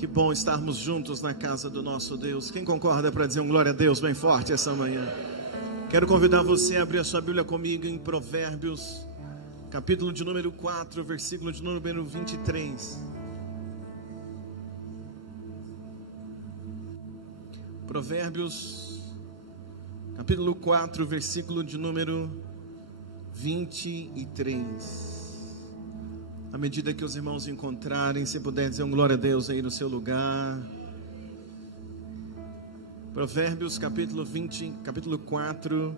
Que bom estarmos juntos na casa do nosso Deus. Quem concorda para dizer um glória a Deus bem forte essa manhã? Quero convidar você a abrir a sua Bíblia comigo em Provérbios, capítulo de número 4, versículo de número 23. Provérbios, capítulo 4, versículo de número 23. À medida que os irmãos encontrarem, se puder dizer um glória a Deus aí no seu lugar. Provérbios capítulo 4,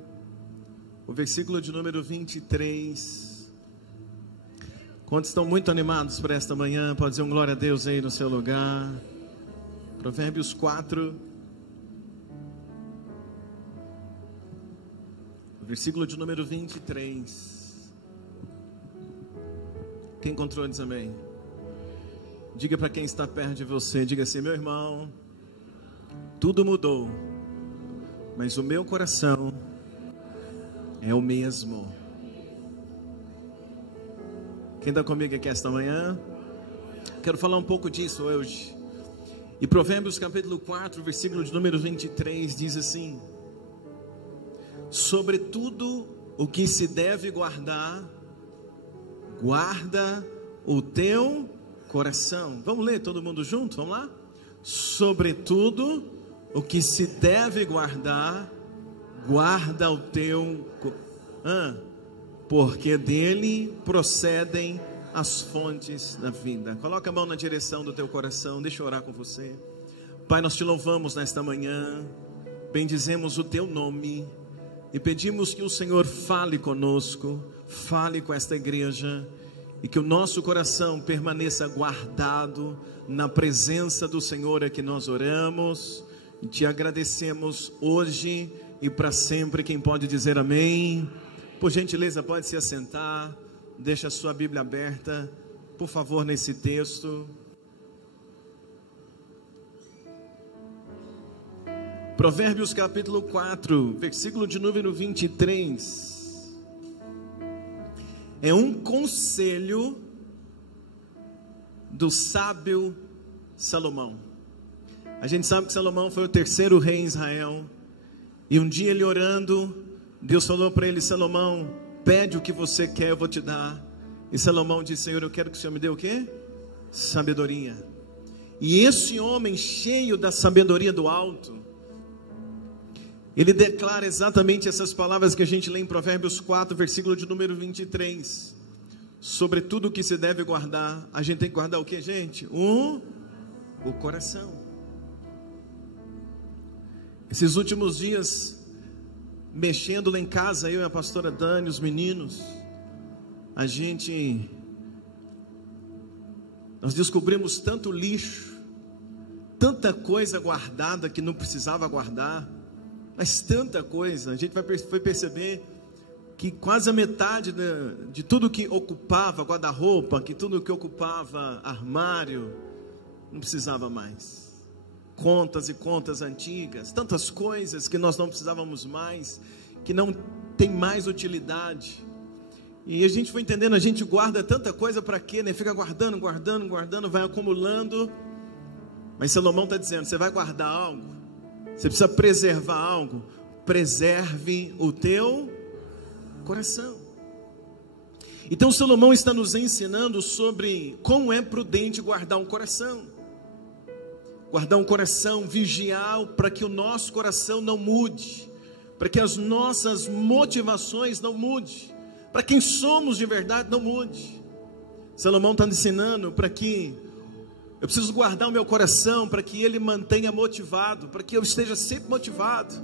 o versículo de número 23. Quantos estão muito animados para esta manhã? Pode dizer um glória a Deus aí no seu lugar. Provérbios 4, versículo de número 23. Quem encontrou diz amém. Diga para quem está perto de você, diga assim: meu irmão, tudo mudou, mas o meu coração é o mesmo. Quem está comigo aqui esta manhã? Quero falar um pouco disso hoje. E Provérbios capítulo 4, versículo de número 23 diz assim: sobre tudo o que se deve guardar, guarda o teu coração. Vamos ler todo mundo junto? Vamos lá? Sobretudo o que se deve guardar, guarda o teu porque dele procedem as fontes da vida. Coloca a mão na direção do teu coração. Deixa eu orar com você. Pai, nós te louvamos nesta manhã, bendizemos o teu nome e pedimos que o Senhor fale conosco, fale com esta igreja, e que o nosso coração permaneça guardado na presença do Senhor. É que nós oramos e te agradecemos hoje e para sempre. Quem pode dizer amém? Por gentileza, pode se assentar. Deixa a sua Bíblia aberta, por favor, nesse texto. Provérbios capítulo 4, versículo de número 23. É um conselho do sábio Salomão. A gente sabe que Salomão foi o terceiro rei em Israel. E um dia ele orando, Deus falou para ele: Salomão, pede o que você quer, eu vou te dar. E Salomão disse: Senhor, eu quero que o Senhor me dê o quê? Sabedoria. E esse homem cheio da sabedoria do alto, ele declara exatamente essas palavras que a gente lê em Provérbios 4, versículo de número 23. Sobre tudo que se deve guardar, a gente tem que guardar o que, gente? O coração. Esses últimos dias, mexendo lá em casa, eu e a pastora Dani, os meninos, nós descobrimos tanto lixo, tanta coisa guardada que não precisava guardar. Mas tanta coisa, a gente foi perceber que quase a metade de tudo que ocupava guarda-roupa, que tudo que ocupava armário, não precisava mais. Contas e contas antigas, tantas coisas que nós não precisávamos mais, que não tem mais utilidade. E a gente foi entendendo, a gente guarda tanta coisa para quê, né? Fica guardando, vai acumulando. Mas Salomão está dizendo: você vai guardar algo, você precisa preservar algo, preserve o teu coração. Então Salomão está nos ensinando sobre como é prudente guardar um coração. Guardar um coração, vigiar para que o nosso coração não mude, para que as nossas motivações não mudem, para quem somos de verdade não mude. Salomão está ensinando para que eu preciso guardar o meu coração para que ele mantenha motivado, para que eu esteja sempre motivado.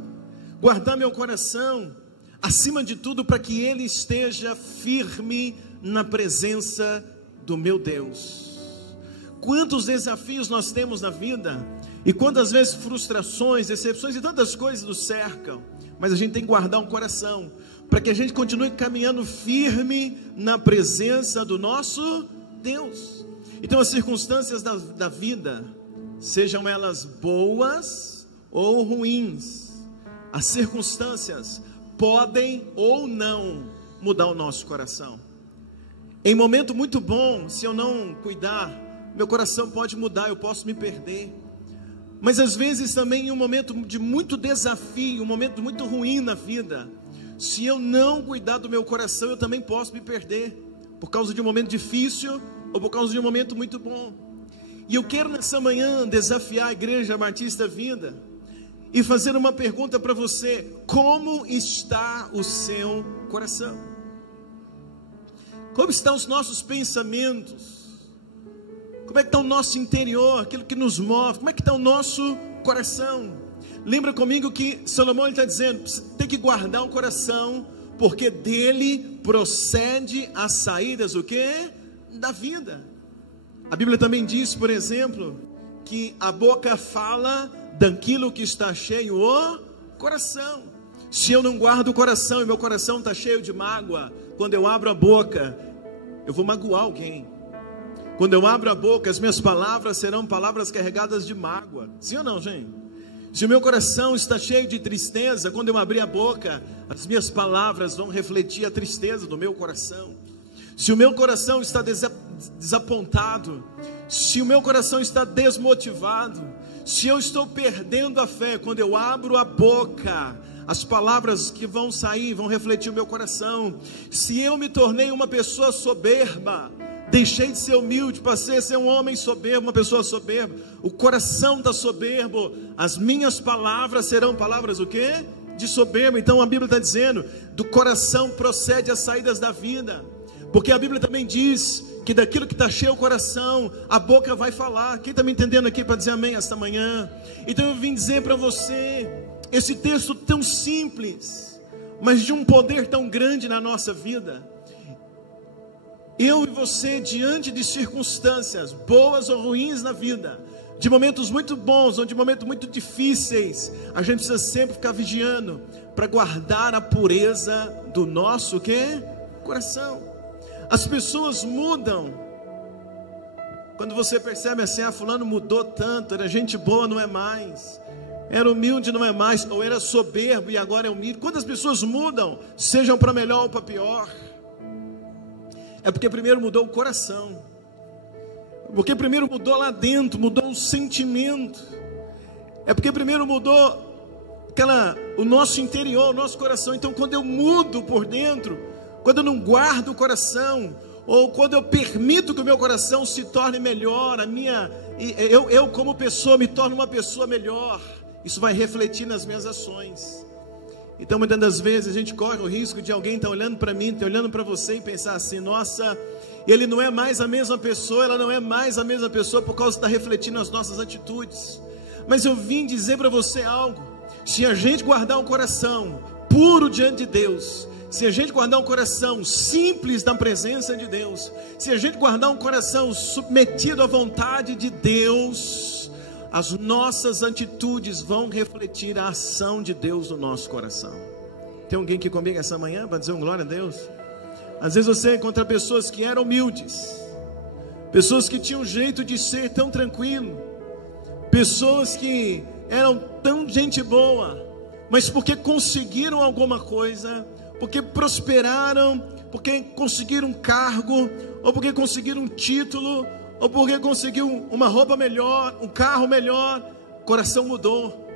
Guardar meu coração, acima de tudo, para que ele esteja firme na presença do meu Deus. Quantos desafios nós temos na vida, e quantas vezes frustrações, decepções e tantas coisas nos cercam, mas a gente tem que guardar um coração, para que a gente continue caminhando firme na presença do nosso Deus. Então as circunstâncias da vida, sejam elas boas ou ruins, as circunstâncias podem ou não mudar o nosso coração. Em momento muito bom, se eu não cuidar, meu coração pode mudar, eu posso me perder. Mas às vezes também em um momento de muito desafio, um momento muito ruim na vida, se eu não cuidar do meu coração, eu também posso me perder, por causa de um momento difícil, ou por causa de um momento muito bom. E eu quero nessa manhã desafiar a Igreja Batista Vida, e fazer uma pergunta para você: como está o seu coração? Como estão os nossos pensamentos? Como é que está o nosso interior, aquilo que nos move? Como é que está o nosso coração? Lembra comigo que Salomão está dizendo, tem que guardar o coração, porque dele procede as saídas, o quê? Da vida. A Bíblia também diz, por exemplo, que a boca fala daquilo que está cheio o coração. Se eu não guardo o coração e meu coração está cheio de mágoa, quando eu abro a boca, eu vou magoar alguém. Quando eu abro a boca, as minhas palavras serão palavras carregadas de mágoa. Sim ou não, gente? Se o meu coração está cheio de tristeza, quando eu abrir a boca, as minhas palavras vão refletir a tristeza do meu coração. Se o meu coração está desapontado, se o meu coração está desmotivado, se eu estou perdendo a fé, quando eu abro a boca, as palavras que vão sair vão refletir o meu coração. Se eu me tornei uma pessoa soberba, deixei de ser humilde, passei a ser um homem soberbo, uma pessoa soberba, o coração está soberbo, as minhas palavras serão palavras o quê? De soberbo. Então a Bíblia está dizendo, do coração procede as saídas da vida, porque a Bíblia também diz que daquilo que está cheio o coração, a boca vai falar. Quem está me entendendo aqui para dizer amém esta manhã? Então eu vim dizer para você, esse texto tão simples, mas de um poder tão grande na nossa vida. Eu e você, diante de circunstâncias boas ou ruins na vida, de momentos muito bons ou de momentos muito difíceis, a gente precisa sempre ficar vigiando para guardar a pureza do nosso quê? Coração. As pessoas mudam. Quando você percebe assim, fulano mudou tanto, era gente boa, não é mais, era humilde, não é mais, ou era soberbo e agora é humilde. Quantas pessoas mudam, sejam para melhor ou para pior? É porque primeiro mudou o coração, porque primeiro mudou lá dentro, mudou o sentimento, é porque primeiro mudou o nosso interior, o nosso coração. Então quando eu mudo por dentro, quando eu não guardo o coração, ou quando eu permito que o meu coração se torne melhor, eu como pessoa me torno uma pessoa melhor, isso vai refletir nas minhas ações. Então muitas das vezes a gente corre o risco de alguém estar olhando para mim, estar olhando para você e pensar assim, nossa, ele não é mais a mesma pessoa, ela não é mais a mesma pessoa por causa de estar refletindo as nossas atitudes. Mas eu vim dizer para você algo: se a gente guardar um coração puro diante de Deus, se a gente guardar um coração simples na presença de Deus, se a gente guardar um coração submetido à vontade de Deus, as nossas atitudes vão refletir a ação de Deus no nosso coração. Tem alguém aqui comigo essa manhã para dizer um glória a Deus? Às vezes você encontra pessoas que eram humildes, pessoas que tinham um jeito de ser tão tranquilo, pessoas que eram tão gente boa, mas porque conseguiram alguma coisa, porque prosperaram, porque conseguiram um cargo, ou porque conseguiram um título, ou porque conseguiu uma roupa melhor, um carro melhor, o coração mudou,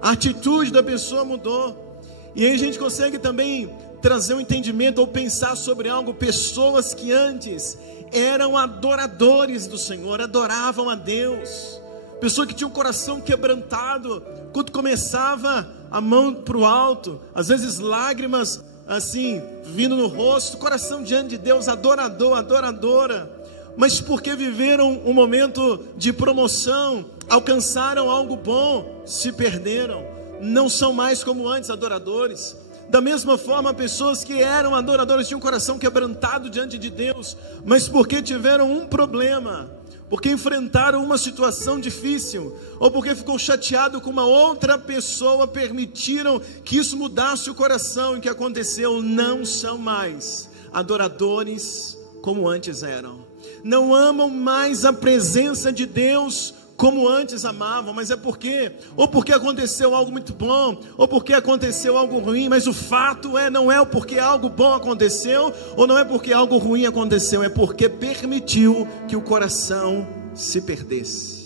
a atitude da pessoa mudou. E aí a gente consegue também trazer um entendimento ou pensar sobre algo. Pessoas que antes eram adoradores do Senhor, adoravam a Deus, pessoa que tinha um coração quebrantado, quando começava a mão para o alto, às vezes lágrimas assim vindo no rosto, coração diante de Deus, adorador, adoradora, mas porque viveram um momento de promoção, alcançaram algo bom, se perderam, não são mais como antes adoradores. Da mesma forma, pessoas que eram adoradores tinham um coração quebrantado diante de Deus, mas porque tiveram um problema, porque enfrentaram uma situação difícil, ou porque ficou chateado com uma outra pessoa, permitiram que isso mudasse o coração. E o que aconteceu? Não são mais adoradores como antes eram, não amam mais a presença de Deus como antes amavam. Mas é porque, ou porque aconteceu algo muito bom, ou porque aconteceu algo ruim. Mas o fato é, não é porque algo bom aconteceu, ou não é porque algo ruim aconteceu, é porque permitiu que o coração se perdesse.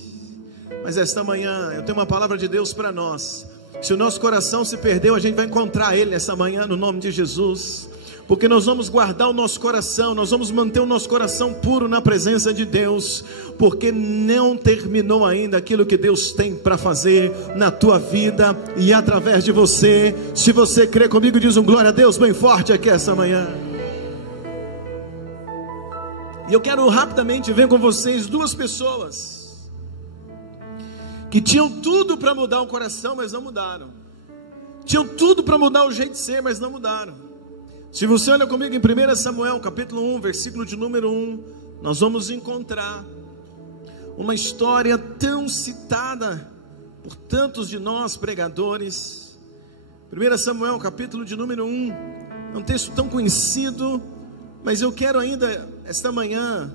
Mas esta manhã eu tenho uma palavra de Deus para nós. Se o nosso coração se perdeu, a gente vai encontrar Ele essa manhã no nome de Jesus. Porque nós vamos guardar o nosso coração, nós vamos manter o nosso coração puro na presença de Deus, porque não terminou ainda aquilo que Deus tem para fazer na tua vida e através de você. Se você crê comigo, diz um glória a Deus bem forte aqui essa manhã. E eu quero rapidamente ver com vocês duas pessoas que tinham tudo para mudar o coração, mas não mudaram. Tinham tudo para mudar o jeito de ser, mas não mudaram. Se você olha comigo em 1 Samuel, capítulo 1, versículo de número 1, nós vamos encontrar uma história tão citada por tantos de nós pregadores. 1 Samuel, capítulo de número 1, é um texto tão conhecido, mas eu quero ainda, esta manhã,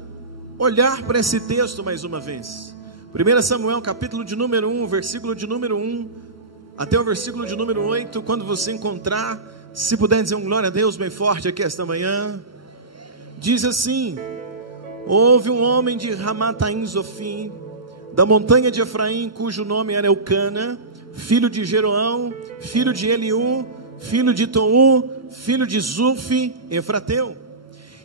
olhar para esse texto mais uma vez. 1 Samuel, capítulo de número 1, versículo de número 1, até o versículo de número 8, quando você encontrar, se puder dizer um glória a Deus bem forte aqui esta manhã. Diz assim: houve um homem de Ramataim Zofim, da montanha de Efraim, cujo nome era Eucana, filho de Jeroão, filho de Eliú, filho de Tou, filho de Zufi, Efrateu.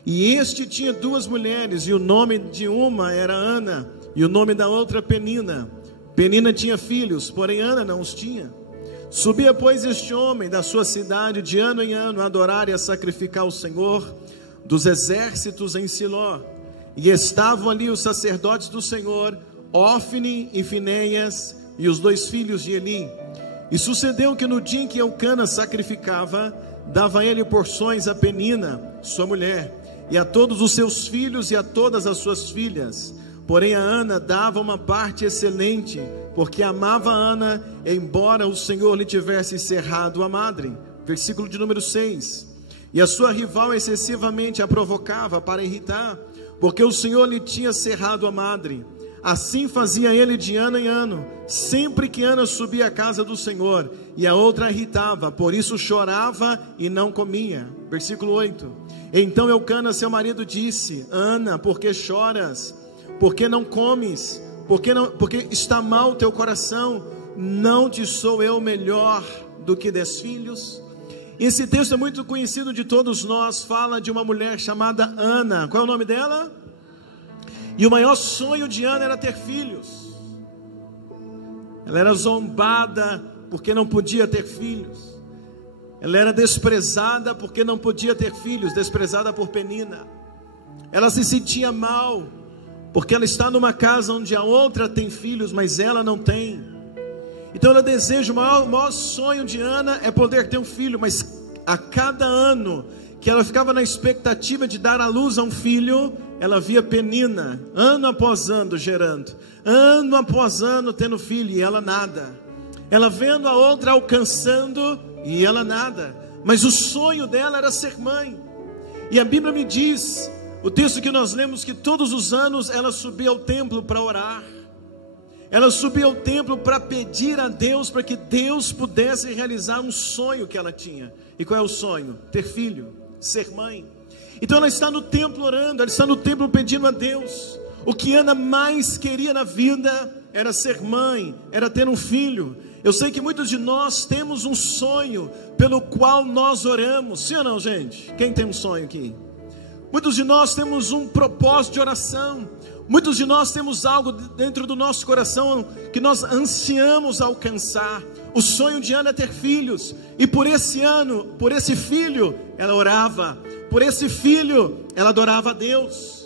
E este tinha duas mulheres, e o nome de uma era Ana, e o nome da outra Penina. Penina tinha filhos, porém Ana não os tinha. Subia, pois, este homem da sua cidade de ano em ano a adorar e a sacrificar o Senhor dos exércitos em Siló. E estavam ali os sacerdotes do Senhor, Ofni e Finéias, e os dois filhos de Eli. E sucedeu que no dia em que Eucana sacrificava, dava ele porções a Penina, sua mulher, e a todos os seus filhos e a todas as suas filhas. Porém a Ana dava uma parte excelente, porque amava a Ana, embora o Senhor lhe tivesse cerrado a madre. Versículo de número 6. E a sua rival excessivamente a provocava para irritar, porque o Senhor lhe tinha cerrado a madre. Assim fazia ele de ano em ano, sempre que Ana subia à casa do Senhor, e a outra irritava, por isso chorava e não comia. Versículo 8. Então Eucana, seu marido, disse: Ana, por que choras? Por que não comes? Porque está mal o teu coração? Não te sou eu melhor do que 10 filhos? Esse texto é muito conhecido de todos nós. Fala de uma mulher chamada Ana. Qual é o nome dela? E o maior sonho de Ana era ter filhos. Ela era zombada porque não podia ter filhos. Ela era desprezada porque não podia ter filhos, desprezada por Penina. Ela se sentia mal porque ela está numa casa onde a outra tem filhos, mas ela não tem. Então ela deseja, o maior sonho de Ana é poder ter um filho, mas a cada ano que ela ficava na expectativa de dar à luz a um filho, ela via Penina, ano após ano gerando, ano após ano tendo filho, e ela nada. Ela vendo a outra alcançando, e ela nada. Mas o sonho dela era ser mãe. E a Bíblia me diz, o texto que nós lemos, que todos os anos ela subia ao templo para orar. Ela subia ao templo para pedir a Deus, para que Deus pudesse realizar um sonho que ela tinha. E qual é o sonho? Ter filho, ser mãe. Então ela está no templo orando, ela está no templo pedindo a Deus. O que Ana mais queria na vida era ser mãe, era ter um filho. Eu sei que muitos de nós temos um sonho pelo qual nós oramos. Sim ou não, gente? Quem tem um sonho aqui? Muitos de nós temos um propósito de oração. Muitos de nós temos algo dentro do nosso coração que nós ansiamos alcançar. O sonho de Ana é ter filhos. E por esse ano, por esse filho, ela orava. Por esse filho, ela adorava a Deus.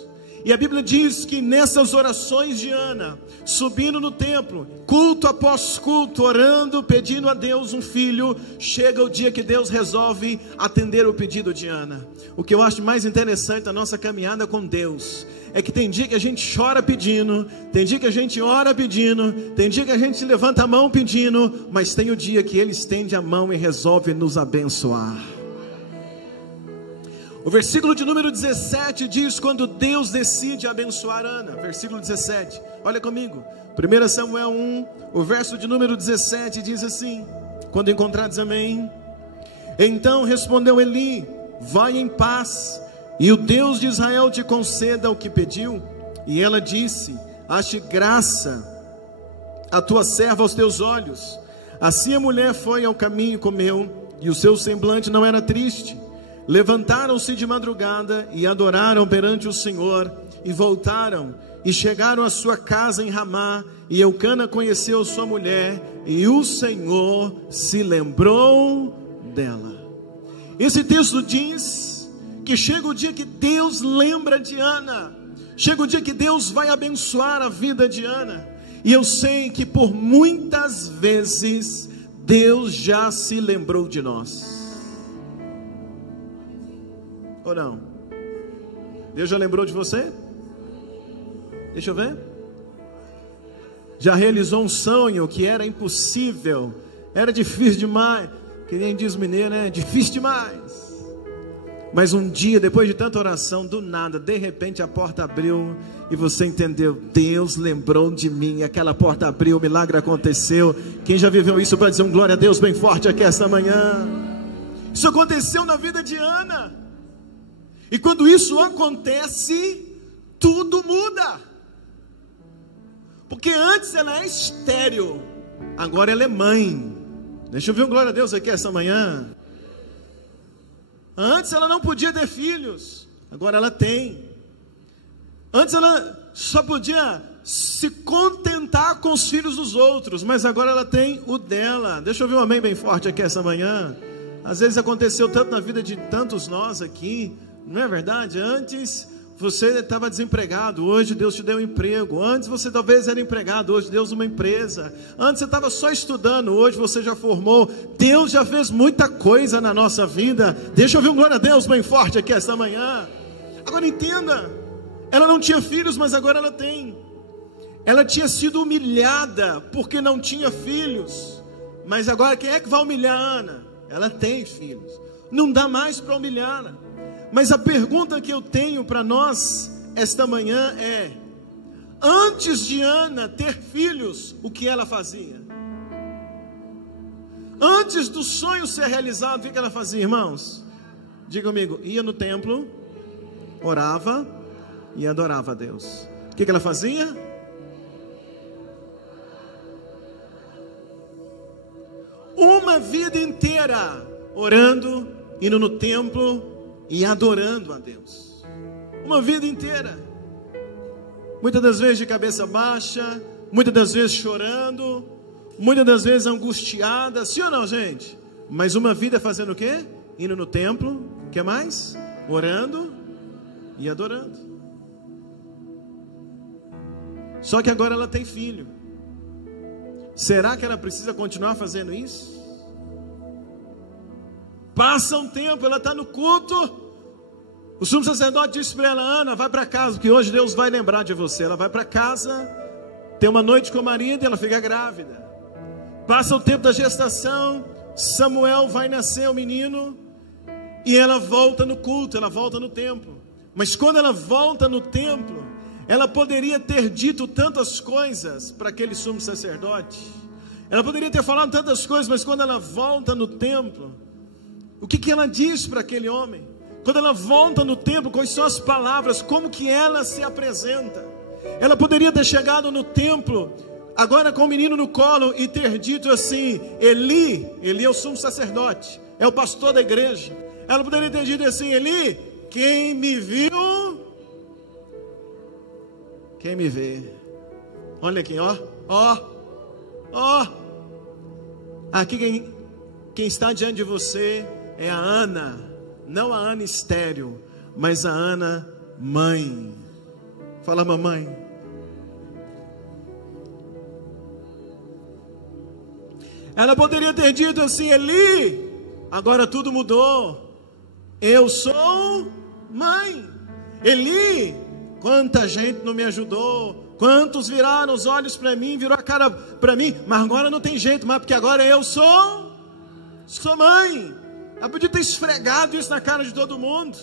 E a Bíblia diz que nessas orações de Ana, subindo no templo, culto após culto, orando, pedindo a Deus um filho, chega o dia que Deus resolve atender o pedido de Ana. O que eu acho mais interessante da nossa caminhada com Deus é que tem dia que a gente chora pedindo, tem dia que a gente ora pedindo, tem dia que a gente levanta a mão pedindo, mas tem o dia que Ele estende a mão e resolve nos abençoar. O versículo de número 17 diz quando Deus decide abençoar Ana. Versículo 17, olha comigo, 1 Samuel 1, o verso de número 17 diz assim: quando encontrares, amém. Então respondeu Eli: vai em paz, e o Deus de Israel te conceda o que pediu. E ela disse: ache graça a tua serva aos teus olhos. Assim a mulher foi ao caminho e comeu, e o seu semblante não era triste. Levantaram-se de madrugada e adoraram perante o Senhor, e voltaram e chegaram à sua casa em Ramá, e Eucana conheceu sua mulher, e o Senhor se lembrou dela. Esse texto diz que chega o dia que Deus lembra de Ana, chega o dia que Deus vai abençoar a vida de Ana. E eu sei que por muitas vezes Deus já se lembrou de nós. Ou não? Deus já lembrou de você? Deixa eu ver. Já realizou um sonho que era impossível, era difícil demais, que nem diz o mineiro, né? Difícil demais. Mas um dia, depois de tanta oração, do nada, de repente a porta abriu e você entendeu, Deus lembrou de mim, aquela porta abriu, o milagre aconteceu. Quem já viveu isso para dizer um glória a Deus bem forte aqui esta manhã? Isso aconteceu na vida de Ana. E quando isso acontece, tudo muda. Porque antes ela é estéril, agora ela é mãe. Deixa eu ver um glória a Deus aqui esta manhã. Antes ela não podia ter filhos, agora ela tem. Antes ela só podia se contentar com os filhos dos outros, mas agora ela tem o dela. Deixa eu ver um amém bem forte aqui essa manhã. Às vezes aconteceu tanto na vida de tantos nós aqui, não é verdade? Antes você estava desempregado, hoje Deus te deu um emprego. Antes você talvez era empregado, hoje Deus uma empresa. Antes você estava só estudando, hoje você já formou. Deus já fez muita coisa na nossa vida. Deixa eu ver um glória a Deus bem forte aqui esta manhã. Agora entenda, ela não tinha filhos, mas agora ela tem. Ela tinha sido humilhada porque não tinha filhos, mas agora quem é que vai humilhar a Ana? Ela tem filhos, não dá mais para humilhá-la. Mas a pergunta que eu tenho para nós esta manhã é: antes de Ana ter filhos, o que ela fazia? Antes do sonho ser realizado, o que ela fazia, irmãos? Diga comigo, ia no templo, orava e adorava a Deus. O que ela fazia? Uma vida inteira orando, indo no templo e adorando a Deus. Uma vida inteira. Muitas das vezes de cabeça baixa, muitas das vezes chorando, muitas das vezes angustiada, sim ou não, gente? Mas uma vida fazendo o quê? Indo no templo, o que mais? Orando e adorando. Só que agora ela tem filho. Será que ela precisa continuar fazendo isso? Passa um tempo, ela está no culto, o sumo sacerdote disse para ela: Ana, vai para casa, porque hoje Deus vai lembrar de você. Ela vai para casa, tem uma noite com o marido e ela fica grávida. Passa o tempo da gestação, Samuel vai nascer o menino, e ela volta no culto, ela volta no templo. Mas quando ela volta no templo, ela poderia ter dito tantas coisas para aquele sumo sacerdote, ela poderia ter falado tantas coisas, mas quando ela volta no templo, o que ela diz para aquele homem? Quando ela volta no templo, quais são as palavras, como que ela se apresenta? Ela poderia ter chegado no templo, agora com o menino no colo, e ter dito assim: Eli é o sumo sacerdote, é o pastor da igreja. Ela poderia ter dito assim: Eli, quem me viu, quem me vê. Olha aqui, ó. Aqui quem está diante de você é a Ana. Não a Ana estéril, mas a Ana mãe. Fala, mamãe. Ela poderia ter dito assim: Eli, agora tudo mudou, eu sou mãe. Eli, quanta gente não me ajudou, quantos viraram os olhos para mim, virou a cara para mim, mas agora não tem jeito mais, porque agora eu sou mãe. Ela podia ter esfregado isso na cara de todo mundo,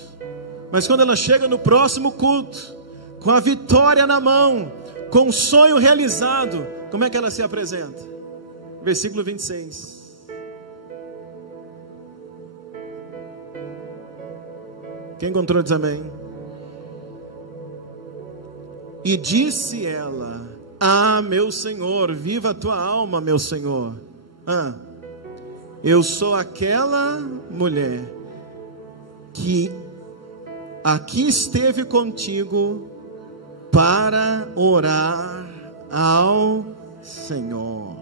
mas quando ela chega no próximo culto, com a vitória na mão, com o sonho realizado, como é que ela se apresenta? Versículo 26. Quem encontrou diz amém. E disse ela: ah, meu Senhor, viva a tua alma, meu Senhor. Eu sou aquela mulher que aqui esteve contigo para orar ao Senhor.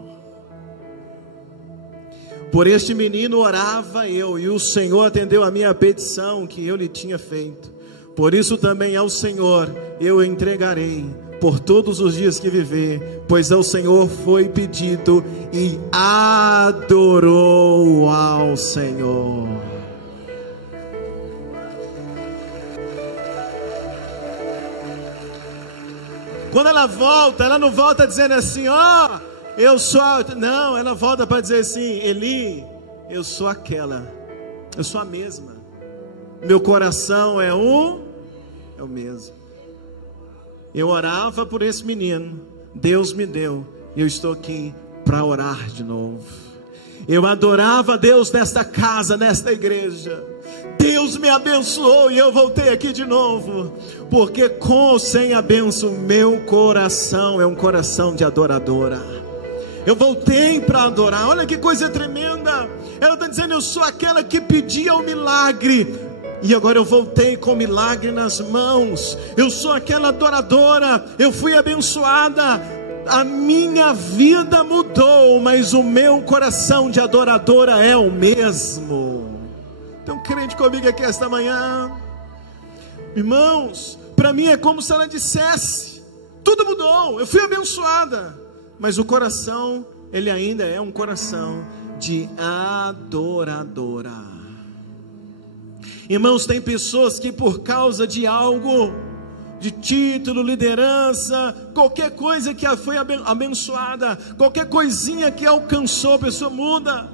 Por este menino orava eu, e o Senhor atendeu a minha petição que eu lhe tinha feito. Por isso também ao Senhor eu entregarei por todos os dias que viver, pois ao Senhor foi pedido, e adorou ao Senhor. Quando ela volta, ela não volta dizendo assim: ó, eu sou não, ela volta para dizer assim: Eli, eu sou aquela, eu sou a mesma, meu coração é o mesmo. Eu orava por esse menino, Deus me deu, e eu estou aqui para orar de novo. Eu adorava a Deus nesta casa, nesta igreja, Deus me abençoou e eu voltei aqui de novo, porque com ou sem a bênção, meu coração é um coração de adoradora. Eu voltei para adorar. Olha que coisa tremenda. Ela está dizendo: eu sou aquela que pedia o milagre, e agora eu voltei com o milagre nas mãos. Eu sou aquela adoradora, eu fui abençoada, a minha vida mudou, mas o meu coração de adoradora é o mesmo. Então, crente comigo aqui esta manhã, irmãos, para mim é como se ela dissesse: tudo mudou, eu fui abençoada, mas o coração, ele ainda é um coração de adoradora. Irmãos, tem pessoas que por causa de algo, de título, liderança, qualquer coisa que foi abençoada, qualquer coisinha que alcançou, a pessoa muda,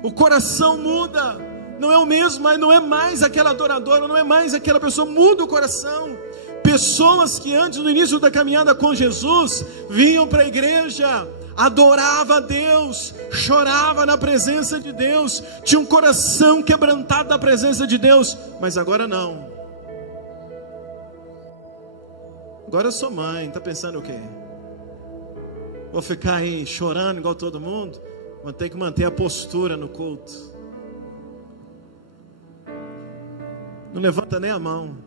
o coração muda, não é o mesmo, mas não é mais aquela adoradora, não é mais aquela pessoa, muda o coração. Pessoas que antes do início da caminhada com Jesus, vinham para a igreja, adorava a Deus, chorava na presença de Deus, tinha um coração quebrantado na presença de Deus, mas agora não. Agora eu sou mãe, está pensando o quê? Vou ficar aí chorando igual todo mundo? Vou ter que manter a postura no culto. Não levanta nem a mão,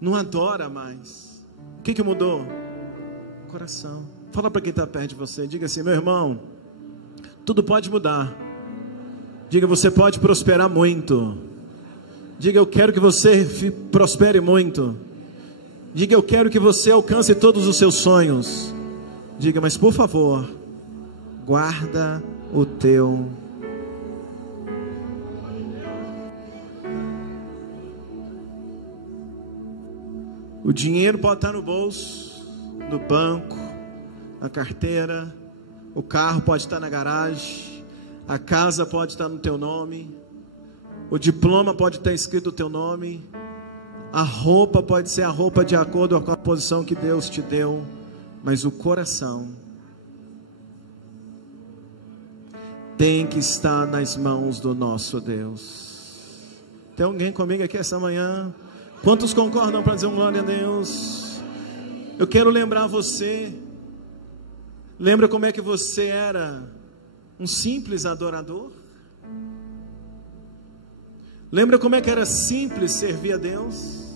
não adora mais. O que mudou? Coração. Fala para quem está perto de você, diga assim: meu irmão, tudo pode mudar. Diga: você pode prosperar muito. Diga: eu quero que você prospere muito. Diga: eu quero que você alcance todos os seus sonhos. Diga: mas por favor, guarda o teu. O dinheiro pode estar no bolso, no banco, na carteira, o carro pode estar na garagem, a casa pode estar no teu nome, o diploma pode estar escrito o teu nome, a roupa pode ser a roupa de acordo com a posição que Deus te deu, mas o coração tem que estar nas mãos do nosso Deus. Tem alguém comigo aqui essa manhã? Quantos concordam para dizer um glória a Deus? Eu quero lembrar você. Lembra como é que você era um simples adorador? Lembra como é que era simples servir a Deus?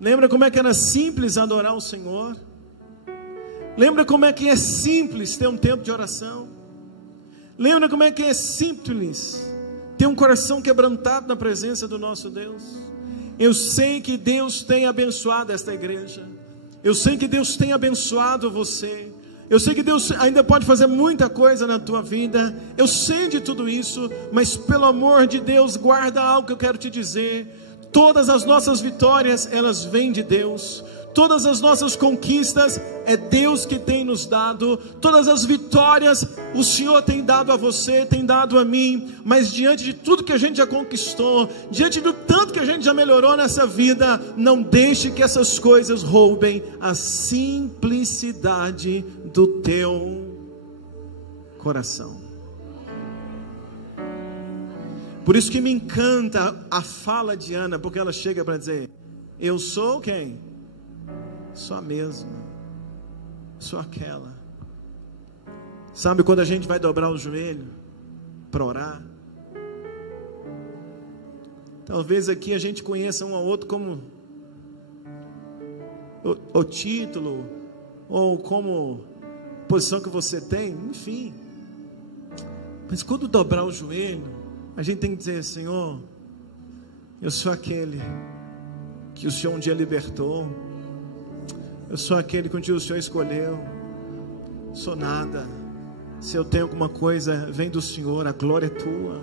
Lembra como é que era simples adorar o Senhor? Lembra como é que é simples ter um tempo de oração? Lembra como é que é simples ter um coração quebrantado na presença do nosso Deus? Eu sei que Deus tem abençoado esta igreja, eu sei que Deus tem abençoado você, eu sei que Deus ainda pode fazer muita coisa na tua vida, eu sei de tudo isso, mas pelo amor de Deus, guarda algo que eu quero te dizer: todas as nossas vitórias, elas vêm de Deus. Todas as nossas conquistas é Deus que tem nos dado. Todas as vitórias o Senhor tem dado a você, tem dado a mim. Mas diante de tudo que a gente já conquistou, diante do tanto que a gente já melhorou nessa vida, não deixe que essas coisas roubem a simplicidade do teu coração. Por isso que me encanta a fala de Ana, porque ela chega para dizer: eu sou quem? sou a mesma, sou aquela. Sabe quando a gente vai dobrar o joelho para orar? Talvez aqui a gente conheça um ao outro como o título, ou como posição que você tem, enfim. Mas quando dobrar o joelho, a gente tem que dizer: Senhor, eu sou aquele que o Senhor um dia libertou, eu sou aquele que um dia o Senhor escolheu, sou nada, se eu tenho alguma coisa, vem do Senhor, a glória é tua,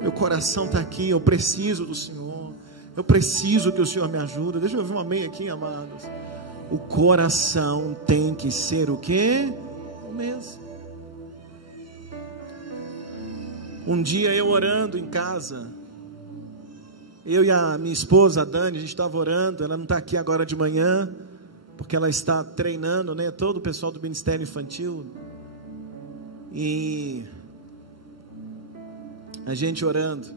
meu coração está aqui, eu preciso do Senhor, eu preciso que o Senhor me ajude. Deixa eu ver um amém aqui, amados. O coração tem que ser o quê? O mesmo. Um dia eu orando em casa, eu e a minha esposa, a Dani, a gente estava orando. Ela não está aqui agora de manhã, porque ela está treinando, né? Todo o pessoal do Ministério Infantil. E a gente orando.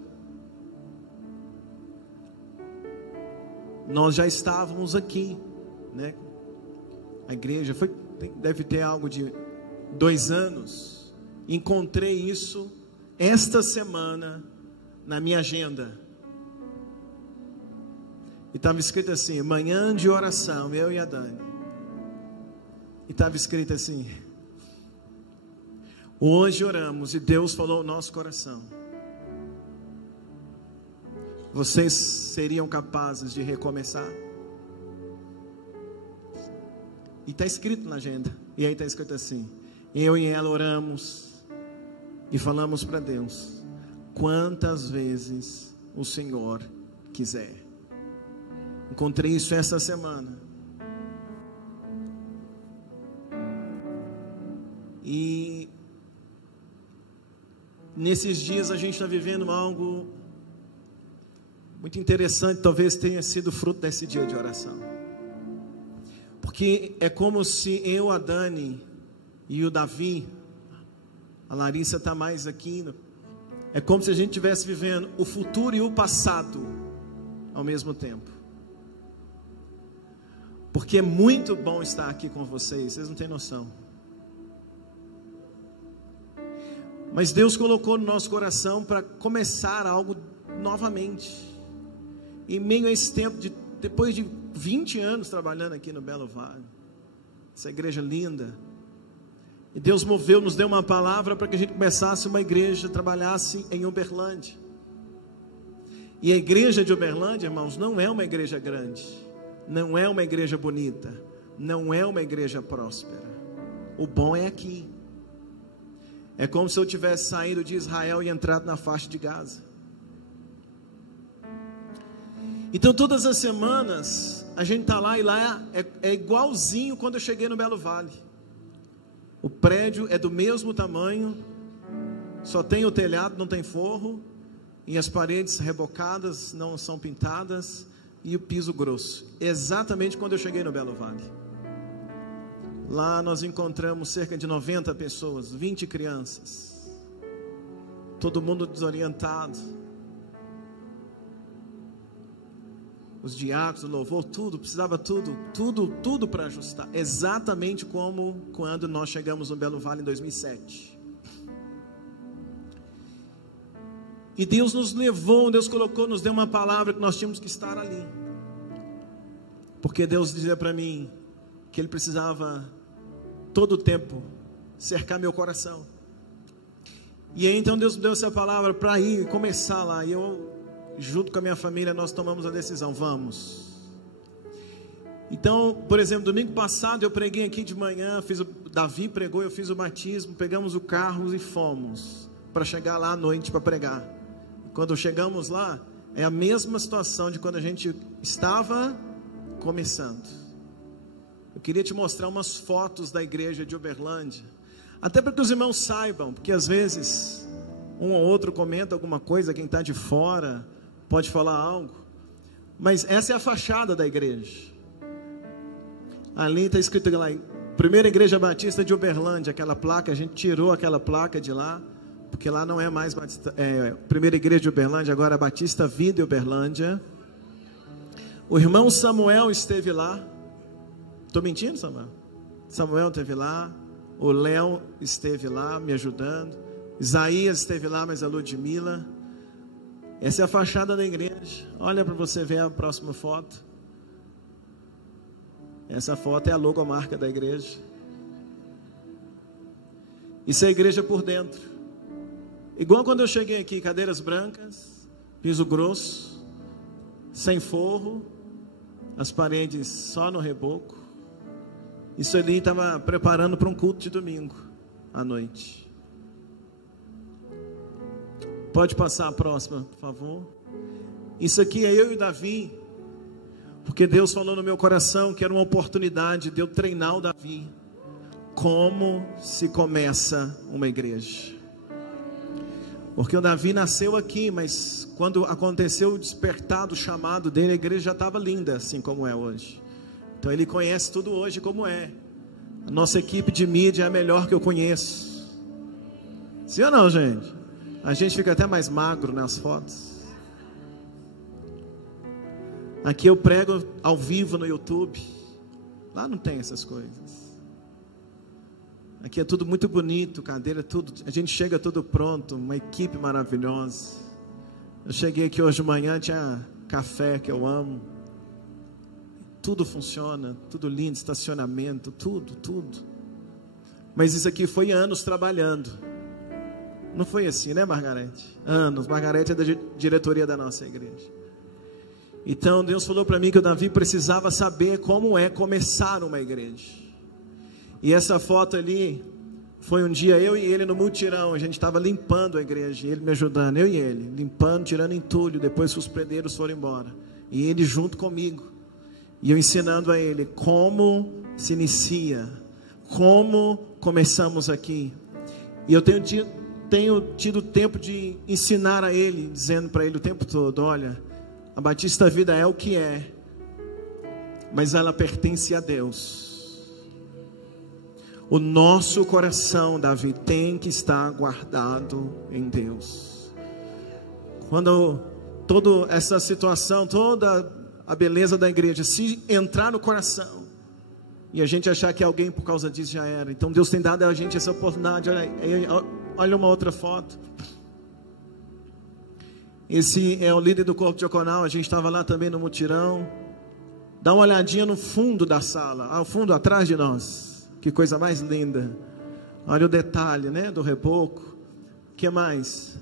Nós já estávamos aqui, né? A igreja deve ter algo de 2 anos. Encontrei isso esta semana na minha agenda. E estava escrito assim: manhã de oração, eu e a Dani. E estava escrito assim: hoje oramos e Deus falou ao nosso coração. Vocês seriam capazes de recomeçar? E está escrito na agenda. E aí está escrito assim: eu e ela oramos e falamos para Deus quantas vezes o Senhor quiser. Encontrei isso essa semana. E nesses dias a gente está vivendo algo muito interessante. Talvez tenha sido fruto desse dia de oração. Porque é como se eu, a Dani e o Davi, a Larissa está mais aqui, é como se a gente estivesse vivendo o futuro e o passado ao mesmo tempo. Porque é muito bom estar aqui com vocês não têm noção. Mas Deus colocou no nosso coração para começar algo novamente. Em meio a esse tempo, depois de 20 anos trabalhando aqui no Belo Vale, essa igreja linda, e Deus moveu, nos deu uma palavra para que a gente começasse uma igreja, trabalhasse em Uberlândia. E a igreja de Uberlândia, irmãos, não é uma igreja grande, não é uma igreja bonita, não é uma igreja próspera. O bom é aqui. É como se eu tivesse saído de Israel e entrado na faixa de Gaza. Então todas as semanas a gente está lá, e lá é igualzinho quando eu cheguei no Belo Vale. O prédio é do mesmo tamanho, só tem o telhado, não tem forro, e as paredes rebocadas, não são pintadas, e o piso grosso. Exatamente quando eu cheguei no Belo Vale. Lá nós encontramos cerca de 90 pessoas, 20 crianças, todo mundo desorientado. Os diáconos, o louvor, tudo, precisava tudo para ajustar. Exatamente como quando nós chegamos no Belo Vale em 2007. E Deus nos levou, Deus colocou, nos deu uma palavra que nós tínhamos que estar ali. Porque Deus dizia para mim que Ele precisava todo o tempo cercar meu coração. E aí então Deus me deu essa palavra para ir começar lá. E eu, junto com a minha família, nós tomamos a decisão, vamos. Então, por exemplo, domingo passado eu preguei aqui de manhã, Davi pregou, eu fiz o batismo, pegamos o carro e fomos para chegar lá à noite para pregar. Quando chegamos lá, é a mesma situação de quando a gente estava começando. Eu queria te mostrar umas fotos da igreja de Uberlândia, até para que os irmãos saibam, porque às vezes um ou outro comenta alguma coisa, quem está de fora pode falar algo, mas essa é a fachada da igreja. Ali está escrito lá, Primeira Igreja Batista de Uberlândia, aquela placa, a gente tirou aquela placa de lá, porque lá não é mais Primeira Igreja de Uberlândia, agora é Batista Vida Uberlândia. O irmão Samuel esteve lá, Estou mentindo, Samuel? Samuel esteve lá, o Léo esteve lá me ajudando, Isaías esteve lá, mas a Ludmila. Essa é a fachada da igreja. Olha para você ver a próxima foto. Essa foto é a logomarca da igreja. Isso é a igreja por dentro. Igual quando eu cheguei aqui, cadeiras brancas, piso grosso, sem forro, as paredes só no reboco. Isso ali estava preparando para um culto de domingo à noite. Pode passar a próxima, por favor. Isso aqui é eu e o Davi, porque Deus falou no meu coração que era uma oportunidade de eu treinar o Davi. Como se começa uma igreja. Porque o Davi nasceu aqui, mas quando aconteceu o despertar do chamado dele, a igreja já estava linda, assim como é hoje. Então ele conhece tudo hoje como é. A nossa equipe de mídia é a melhor que eu conheço. Sim ou não, gente? A gente fica até mais magro nas fotos. Aqui eu prego ao vivo no YouTube. Lá não tem essas coisas. Aqui é tudo muito bonito, cadeira, tudo. A gente chega tudo pronto, uma equipe maravilhosa. Eu cheguei aqui hoje de manhã, tinha café que eu amo. Tudo funciona, tudo lindo, estacionamento, tudo. Mas isso aqui foi anos trabalhando. Não foi assim, né, Margarete? Anos. Margarete é da diretoria da nossa igreja. Então Deus falou para mim que o Davi precisava saber como é começar uma igreja. E essa foto ali, foi um dia eu e ele no mutirão, a gente estava limpando a igreja, ele me ajudando, eu e ele, limpando, tirando entulho, depois que os predeiros foram embora, e ele junto comigo, e eu ensinando a ele como se inicia, como começamos aqui, e eu tenho tido tempo de ensinar a ele, dizendo para ele o tempo todo, olha, a Batista Vida é o que é, mas ela pertence a Deus. O nosso coração, Davi, tem que estar guardado em Deus. Quando toda essa situação, toda a beleza da igreja, se entrar no coração, e a gente achar que alguém por causa disso já era. Então Deus tem dado a gente essa oportunidade. Olha uma outra foto. Esse é o líder do corpo diaconal, a gente estava lá também no mutirão. Dá uma olhadinha no fundo da sala, ao fundo atrás de nós. Que coisa mais linda. Olha o detalhe, né, do reboco. O que mais?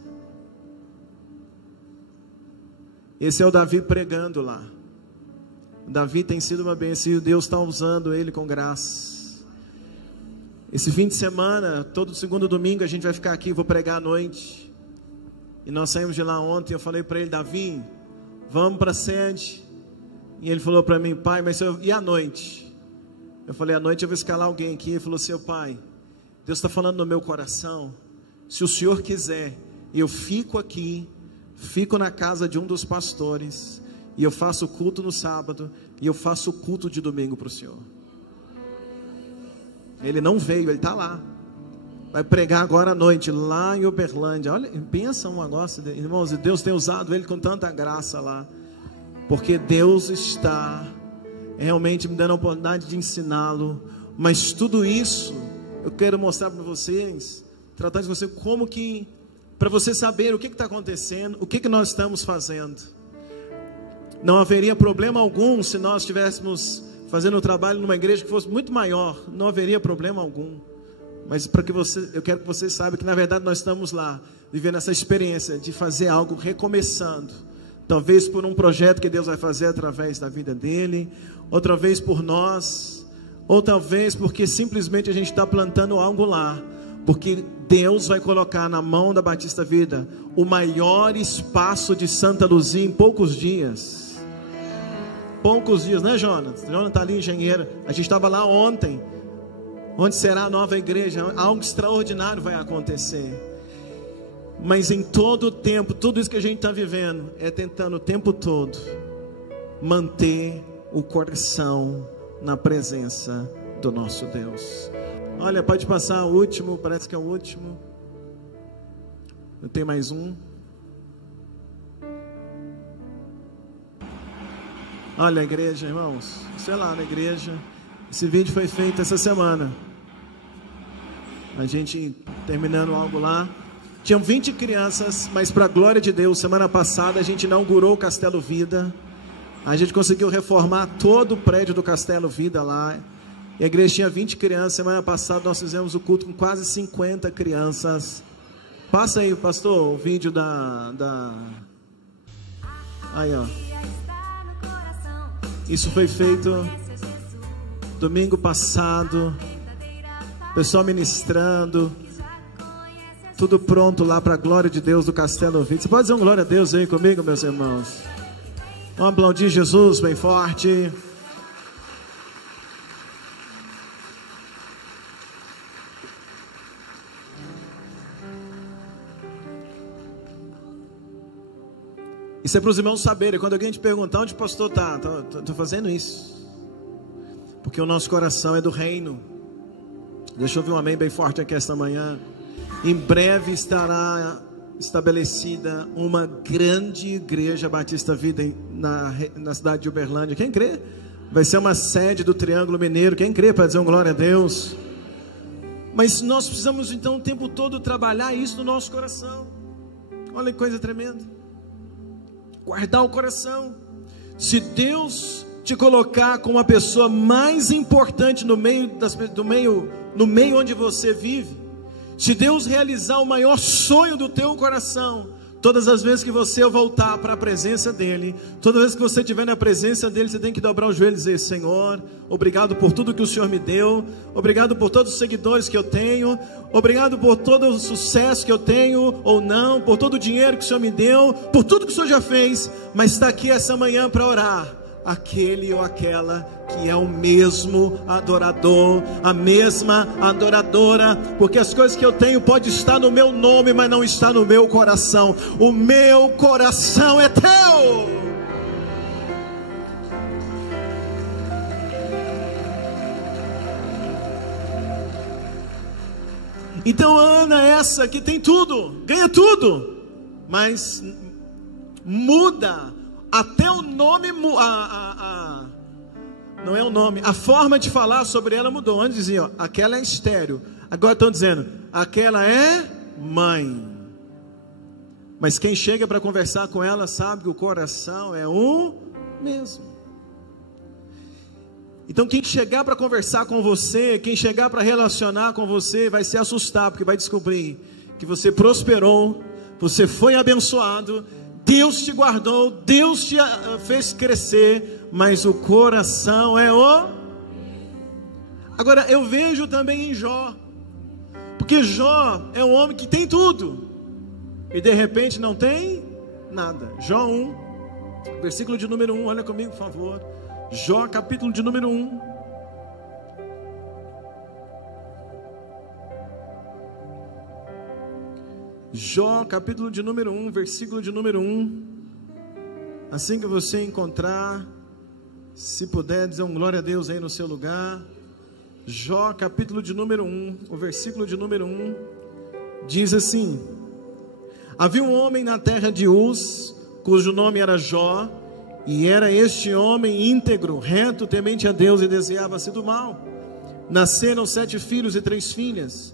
Esse é o Davi pregando lá. O Davi tem sido uma bênção e Deus está usando ele com graça. Esse fim de semana, todo segundo domingo a gente vai ficar aqui, vou pregar à noite. E nós saímos de lá ontem, eu falei para ele, Davi, vamos para a sede. E ele falou para mim, pai, mas e à noite? Eu falei, à noite eu vou escalar alguém aqui. Ele falou, seu pai, Deus está falando no meu coração, se o senhor quiser, eu fico aqui, fico na casa de um dos pastores, e eu faço culto no sábado, e eu faço culto de domingo para o senhor. Ele não veio, ele está lá, vai pregar agora à noite, lá em Uberlândia. Olha, pensa um negócio, irmãos, e Deus tem usado ele com tanta graça lá, porque Deus está realmente me dando a oportunidade de ensiná-lo. Mas tudo isso eu quero mostrar para vocês, tratar de você como que, para você saber o que está acontecendo, o que nós estamos fazendo. Não haveria problema algum se nós estivéssemos fazendo o trabalho numa igreja que fosse muito maior, não haveria problema algum. Mas eu quero que vocês saibam que na verdade nós estamos lá, vivendo essa experiência de fazer algo recomeçando. Talvez por um projeto que Deus vai fazer através da vida dele, outra vez por nós, ou talvez porque simplesmente a gente está plantando algo lá, porque Deus vai colocar na mão da Batista Vida o maior espaço de Santa Luzia em poucos dias. Poucos dias, né, Jonas? Jonas está ali, engenheiro. A gente estava lá ontem. Onde será a nova igreja? Algo extraordinário vai acontecer. Mas em todo o tempo, tudo isso que a gente está vivendo é tentando o tempo todo manter o coração na presença do nosso Deus. Olha, pode passar o último, parece que é o último. Eu tenho mais um. Olha a igreja, irmãos, sei lá, na igreja. Esse vídeo foi feito essa semana. A gente terminando algo lá. Tinham 20 crianças, mas para a glória de Deus, semana passada a gente inaugurou o Castelo Vida. A gente conseguiu reformar todo o prédio do Castelo Vida lá. E a igreja tinha 20 crianças. Semana passada nós fizemos o culto com quase 50 crianças. Passa aí, pastor, o vídeo Aí, ó. Isso foi feito domingo passado. Pessoal ministrando. Tudo pronto lá para a glória de Deus do Castelo Vida. Você pode dizer um glória a Deus aí comigo, meus irmãos? Vamos aplaudir Jesus bem forte. Isso é para os irmãos saberem. Quando alguém te perguntar onde o pastor está, estou fazendo isso. Porque o nosso coração é do reino. Deixa eu ouvir um amém bem forte aqui esta manhã. Em breve estará estabelecida uma grande igreja Batista Vida na cidade de Uberlândia. Quem crê? Vai ser uma sede do Triângulo Mineiro. Quem crê para dizer um glória a Deus? Mas nós precisamos então o tempo todo trabalhar isso no nosso coração. Olha que coisa tremenda. Guardar o coração. Se Deus te colocar como a pessoa mais importante no meio onde você vive, se Deus realizar o maior sonho do teu coração, todas as vezes que você voltar para a presença dEle, toda vez que você estiver na presença dEle, você tem que dobrar os joelhos e dizer: Senhor, obrigado por tudo que o Senhor me deu, obrigado por todos os seguidores que eu tenho, obrigado por todo o sucesso que eu tenho ou não, por todo o dinheiro que o Senhor me deu, por tudo que o Senhor já fez, mas está aqui essa manhã para orar. Aquele ou aquela que é o mesmo adorador, a mesma adoradora, porque as coisas que eu tenho pode estar no meu nome, mas não está no meu coração. O meu coração é teu. Então Ana, essa que tem tudo, ganha tudo, mas muda até o nome, não é o nome, a forma de falar sobre ela mudou. Antes diziam, aquela é estéril, agora estão dizendo, aquela é mãe. Mas quem chega para conversar com ela sabe que o coração é um mesmo. Então quem chegar para conversar com você, quem chegar para relacionar com você, vai se assustar, porque vai descobrir que você prosperou, você foi abençoado, Deus te guardou, Deus te fez crescer, mas o coração é o... Agora eu vejo também em Jó, porque Jó é um homem que tem tudo, e de repente não tem nada. Jó 1, versículo de número 1, olha comigo por favor. Jó capítulo de número 1. Jó capítulo de número 1, versículo de número 1. Assim que você encontrar, se puder dizer um glória a Deus aí no seu lugar. Jó capítulo de número 1, o versículo de número 1 diz assim: havia um homem na terra de Uz, cujo nome era Jó, e era este homem íntegro, reto, temente a Deus, e desviava-se do mal. Nasceram 7 filhos e 3 filhas,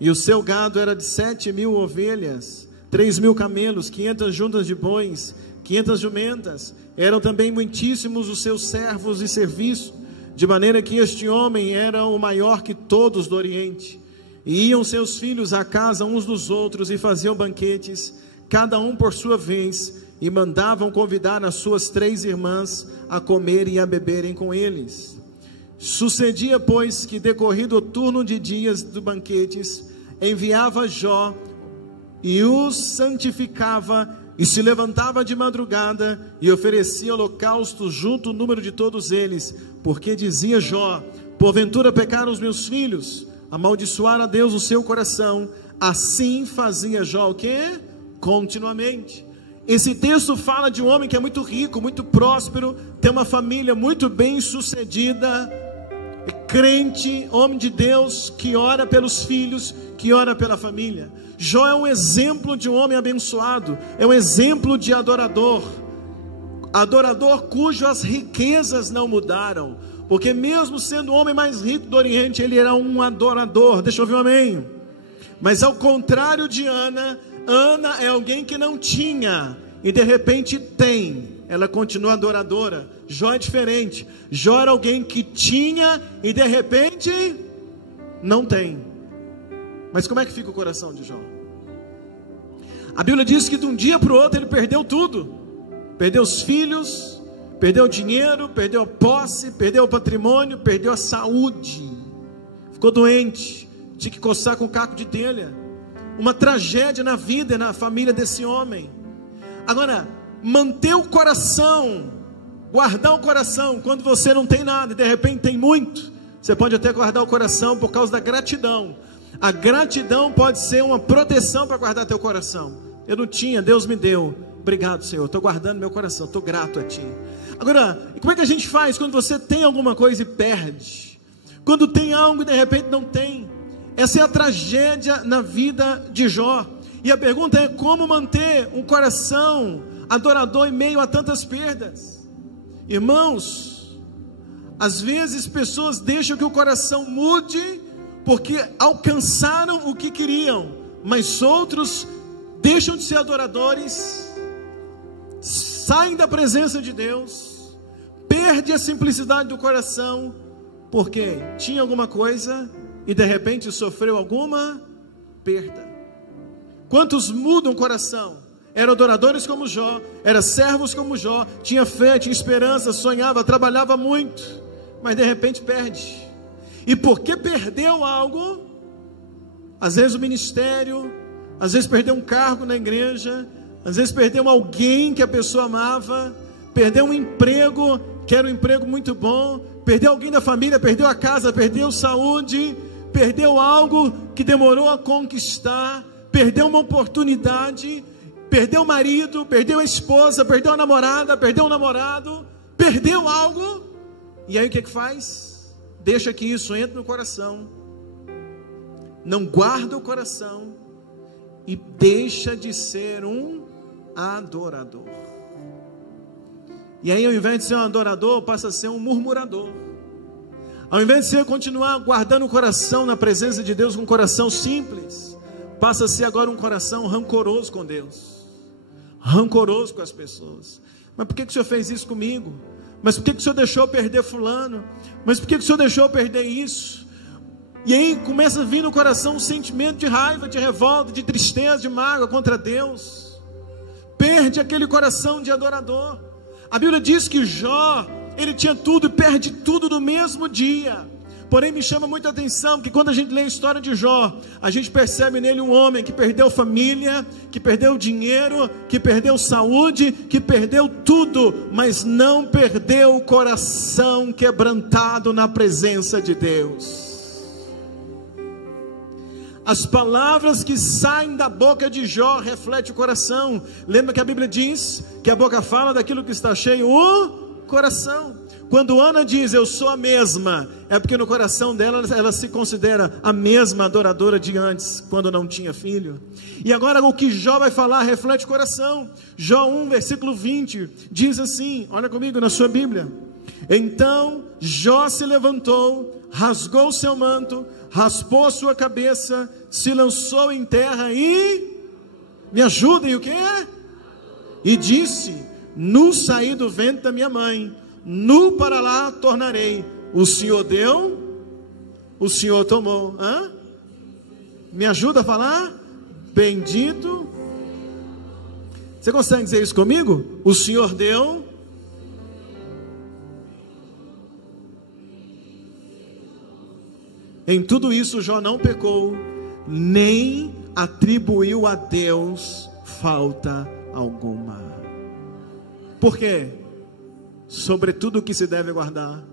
e o seu gado era de 7.000 ovelhas, 3.000 camelos, 500 juntas de bois, 500 jumentas. Eram também muitíssimos os seus servos de serviço, de maneira que este homem era o maior que todos do Oriente. E iam seus filhos à casa uns dos outros, e faziam banquetes, cada um por sua vez, e mandavam convidar as suas 3 irmãs a comerem e a beberem com eles. Sucedia, pois, que decorrido o turno de dias do banquetes, enviava Jó e os santificava, e se levantava de madrugada e oferecia holocaustos junto ao número de todos eles, porque dizia Jó: porventura pecaram os meus filhos, amaldiçoar a Deus o seu coração. Assim fazia Jó o quê? Continuamente. Esse texto fala de um homem que é muito rico, muito próspero, tem uma família muito bem sucedida, crente, homem de Deus, que ora pelos filhos, que ora pela família. Jó é um exemplo de um homem abençoado, é um exemplo de adorador, adorador cujas riquezas não mudaram, porque mesmo sendo o homem mais rico do Oriente, ele era um adorador. Deixa eu ouvir um amém. Mas ao contrário de Ana, Ana é alguém que não tinha e de repente tem. Ela continua adoradora. Jó é diferente. Jó era alguém que tinha e de repente não tem. Mas como é que fica o coração de Jó? A Bíblia diz que de um dia para o outro ele perdeu tudo. Perdeu os filhos, perdeu o dinheiro, perdeu a posse, perdeu o patrimônio, perdeu a saúde. Ficou doente, tinha que coçar com caco de telha. Uma tragédia na vida e na família desse homem. Agora, manter o coração, guardar o coração quando você não tem nada e de repente tem muito, você pode até guardar o coração por causa da gratidão. A gratidão pode ser uma proteção para guardar teu coração. Eu não tinha, Deus me deu. Obrigado, Senhor, estou guardando meu coração, estou grato a Ti. Agora, como é que a gente faz quando você tem alguma coisa e perde? Quando tem algo e de repente não tem? Essa é a tragédia na vida de Jó. E a pergunta é: como manter um coração adorador em meio a tantas perdas? Irmãos, às vezes pessoas deixam que o coração mude porque alcançaram o que queriam, mas outros deixam de ser adoradores, saem da presença de Deus, perde a simplicidade do coração, porque tinha alguma coisa e de repente sofreu alguma perda. Quantos mudam o coração? Eram adoradores como Jó, eram servos como Jó, tinha fé, tinha esperança, sonhava, trabalhava muito, mas de repente perde. E porque perdeu algo, às vezes o ministério, às vezes perdeu um cargo na igreja, às vezes perdeu alguém que a pessoa amava, perdeu um emprego, que era um emprego muito bom, perdeu alguém da família, perdeu a casa, perdeu saúde, perdeu algo que demorou a conquistar, perdeu uma oportunidade, perdeu o marido, perdeu a esposa, perdeu a namorada, perdeu o namorado, perdeu algo, e aí o que faz? Deixa que isso entre no coração, não guarda o coração e deixa de ser um adorador. E aí, ao invés de ser um adorador, passa a ser um murmurador. Ao invés de ser continuar guardando o coração na presença de Deus com um coração simples, passa a ser agora um coração rancoroso com Deus, rancoroso com as pessoas. Mas por que o Senhor fez isso comigo? Mas por que o Senhor deixou eu perder fulano? Mas por que o Senhor deixou eu perder isso? E aí começa a vir no coração um sentimento de raiva, de revolta, de tristeza, de mágoa contra Deus. Perde aquele coração de adorador. A Bíblia diz que Jó, ele tinha tudo e perde tudo no mesmo dia. Porém me chama muita atenção que quando a gente lê a história de Jó, a gente percebe nele um homem que perdeu família, que perdeu dinheiro, que perdeu saúde, que perdeu tudo, mas não perdeu o coração quebrantado na presença de Deus. As palavras que saem da boca de Jó refletem o coração. Lembra que a Bíblia diz que a boca fala daquilo que está cheio o coração. Quando Ana diz eu sou a mesma, é porque no coração dela ela se considera a mesma adoradora de antes, quando não tinha filho. E agora o que Jó vai falar reflete o coração. Jó 1 versículo 20 diz assim, olha comigo na sua Bíblia: então Jó se levantou, rasgou seu manto, raspou sua cabeça, se lançou em terra e... me ajudem, o que é? E disse: nu saí do ventre da minha mãe, nu para lá tornarei. O Senhor deu, o Senhor tomou. Hã? Me ajuda a falar? Bendito. Você consegue dizer isso comigo? O Senhor deu. Em tudo isso Jó não pecou, nem atribuiu a Deus falta alguma. Por quê? Sobre tudo o que se deve guardar.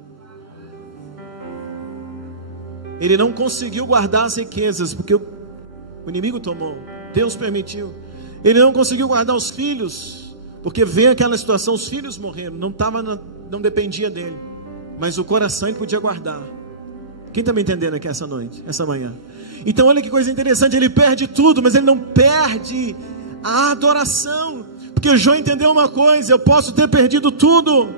Ele não conseguiu guardar as riquezas, porque o inimigo tomou, Deus permitiu. Ele não conseguiu guardar os filhos, porque veio aquela situação, os filhos morreram, não dependia dele, mas o coração ele podia guardar. Quem está me entendendo aqui essa noite, essa manhã? Então olha que coisa interessante, ele perde tudo, mas ele não perde a adoração, porque Jó entendeu uma coisa: eu posso ter perdido tudo,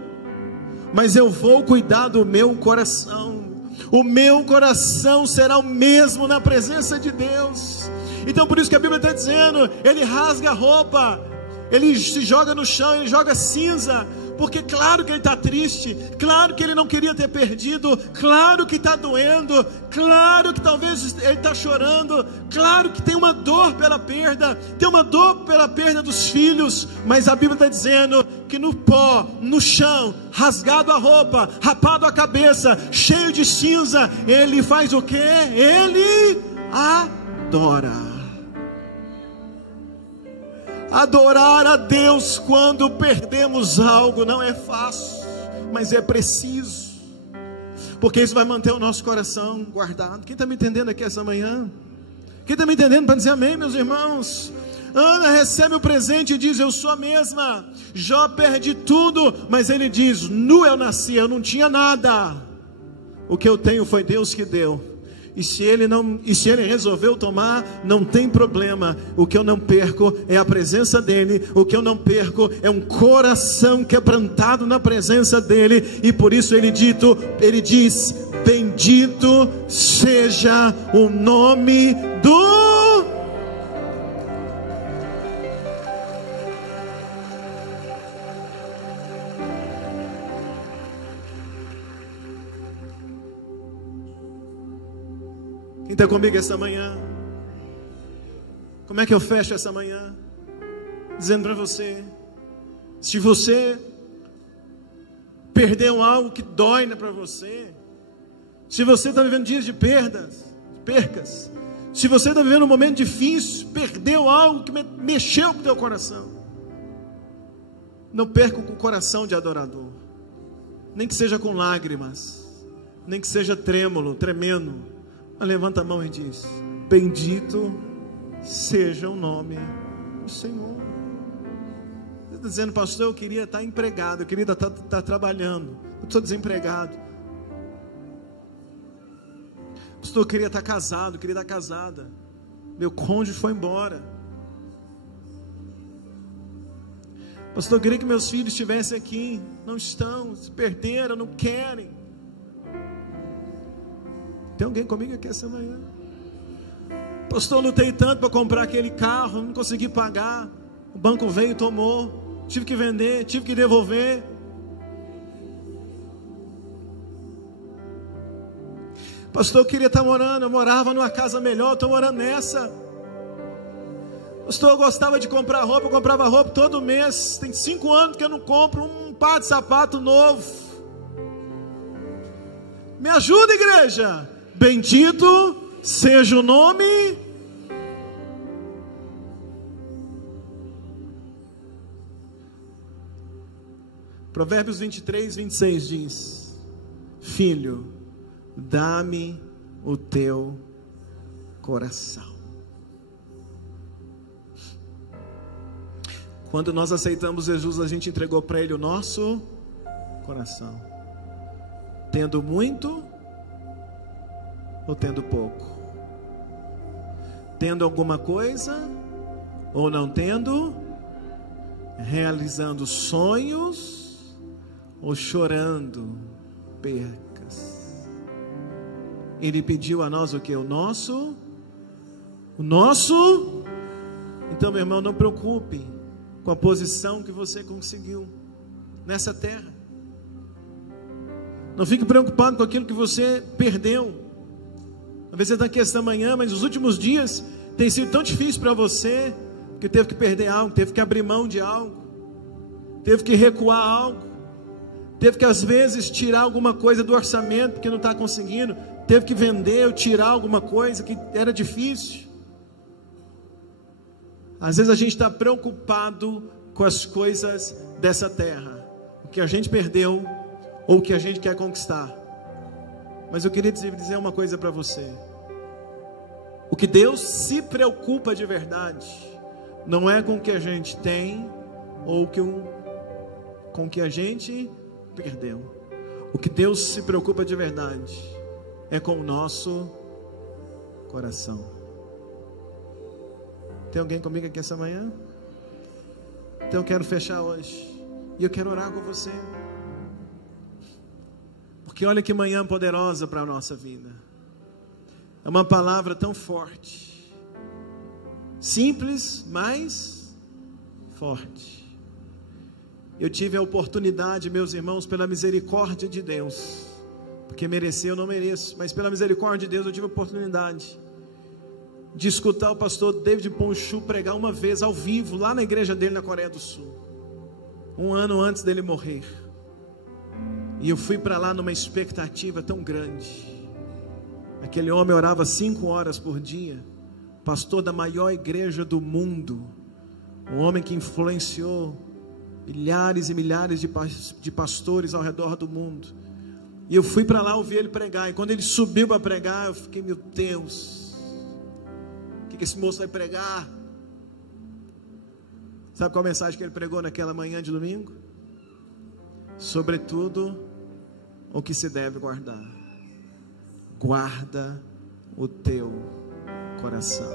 mas eu vou cuidar do meu coração. O meu coração será o mesmo na presença de Deus. Então por isso que a Bíblia está dizendo, ele rasga a roupa, ele se joga no chão, ele joga cinza, porque claro que ele está triste, claro que ele não queria ter perdido, claro que está doendo, claro que talvez ele está chorando, claro que tem uma dor pela perda, tem uma dor pela perda dos filhos, mas a Bíblia está dizendo que no pó, no chão, rasgado a roupa, rapado a cabeça, cheio de cinza, ele faz o quê? Ele adora. Adorar a Deus quando perdemos algo não é fácil, mas é preciso, porque isso vai manter o nosso coração guardado. Quem está me entendendo aqui essa manhã? Quem está me entendendo para dizer amém, meus irmãos? Ana recebe o presente e diz, eu sou a mesma. Jó perde tudo, mas ele diz, nu eu nasci, eu não tinha nada, o que eu tenho foi Deus que deu. E se ele resolveu tomar, não tem problema. O que eu não perco é a presença dele. O que eu não perco é um coração quebrantado na presença dele. E por isso ele diz, bendito seja o nome do... Quem está comigo essa manhã? Como é que eu fecho essa manhã? Dizendo para você, se você perdeu algo que dói para você, se você está vivendo dias de percas, se você está vivendo um momento difícil, perdeu algo que mexeu com o teu coração, não perca o coração de adorador, nem que seja com lágrimas, nem que seja tremendo. Levanta a mão e diz, bendito seja o nome do Senhor. Você está dizendo, pastor, eu queria estar empregado, eu queria estar trabalhando, eu estou desempregado. Pastor, eu queria estar casado, eu queria estar casada, meu cônjuge foi embora. Pastor, eu queria que meus filhos estivessem aqui, não estão, se perderam, não querem. Tem alguém comigo aqui essa manhã? Pastor, eu lutei tanto para comprar aquele carro, não consegui pagar, o banco veio e tomou, tive que vender, tive que devolver. Pastor, eu queria estar morando, eu morava numa casa melhor, estou morando nessa. Pastor, eu gostava de comprar roupa, eu comprava roupa todo mês, tem 5 anos que eu não compro um par de sapato novo. Me ajuda, igreja. Bendito seja o nome. Provérbios 23, 26 diz, filho, dá-me o teu coração. Quando nós aceitamos Jesus, a gente entregou para Ele o nosso coração. Tendo muito ou tendo pouco? Tendo alguma coisa ou não tendo? Realizando sonhos ou chorando percas? Ele pediu a nós o que? O nosso? Então, meu irmão, não preocupe com a posição que você conseguiu nessa terra. Não fique preocupado com aquilo que você perdeu. Talvez você está aqui esta manhã, mas os últimos dias tem sido tão difícil para você, que teve que perder algo, teve que abrir mão de algo, teve que recuar algo, teve que às vezes tirar alguma coisa do orçamento, porque não está conseguindo, teve que vender ou tirar alguma coisa que era difícil. Às vezes a gente está preocupado com as coisas dessa terra, o que a gente perdeu, ou o que a gente quer conquistar. Mas eu queria dizer uma coisa para você. O que Deus se preocupa de verdade não é com o que a gente tem ou com o que a gente perdeu. O que Deus se preocupa de verdade é com o nosso coração. Tem alguém comigo aqui essa manhã? Então eu quero fechar hoje e eu quero orar com você. Porque olha que manhã poderosa para a nossa vida. É uma palavra tão forte. Simples, mas forte. Eu tive a oportunidade, meus irmãos, pela misericórdia de Deus, porque merecer eu não mereço, mas pela misericórdia de Deus eu tive a oportunidade de escutar o pastor David Ponchu pregar uma vez ao vivo, lá na igreja dele na Coreia do Sul, 1 ano antes dele morrer. E eu fui para lá numa expectativa tão grande. Aquele homem orava 5 horas por dia, pastor da maior igreja do mundo, um homem que influenciou milhares e milhares de pastores ao redor do mundo. E eu fui para lá ouvir ele pregar, e quando ele subiu para pregar, eu fiquei, meu Deus, o que esse moço vai pregar? Sabe qual a mensagem que ele pregou naquela manhã de domingo? Sobretudo o que se deve guardar. Guarda o teu coração.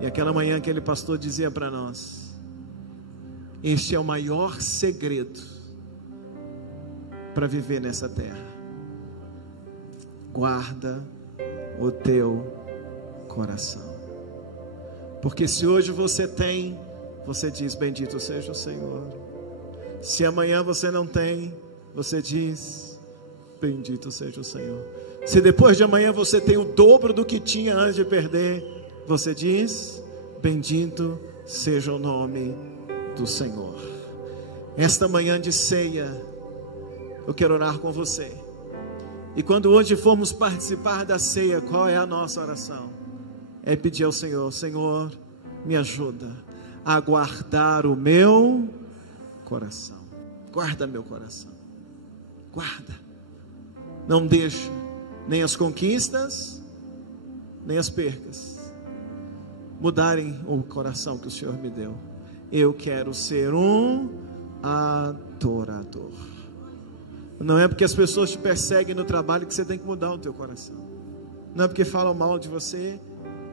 E aquela manhã aquele pastor dizia para nós: este é o maior segredo para viver nessa terra. Guarda o teu coração. Porque se hoje você tem, você diz: bendito seja o Senhor. Se amanhã você não tem, você diz: bendito seja o Senhor. Se depois de amanhã você tem o dobro do que tinha antes de perder, você diz: bendito seja o nome do Senhor. Esta manhã de ceia, eu quero orar com você. E quando hoje formos participar da ceia, qual é a nossa oração? É pedir ao Senhor: Senhor, me ajuda a guardar o meu coração. Guarda meu coração. Guarda. Não deixa nem as conquistas, nem as percas mudarem o coração que o Senhor me deu. Eu quero ser um adorador. Não é porque as pessoas te perseguem no trabalho que você tem que mudar o teu coração. Não é porque falam mal de você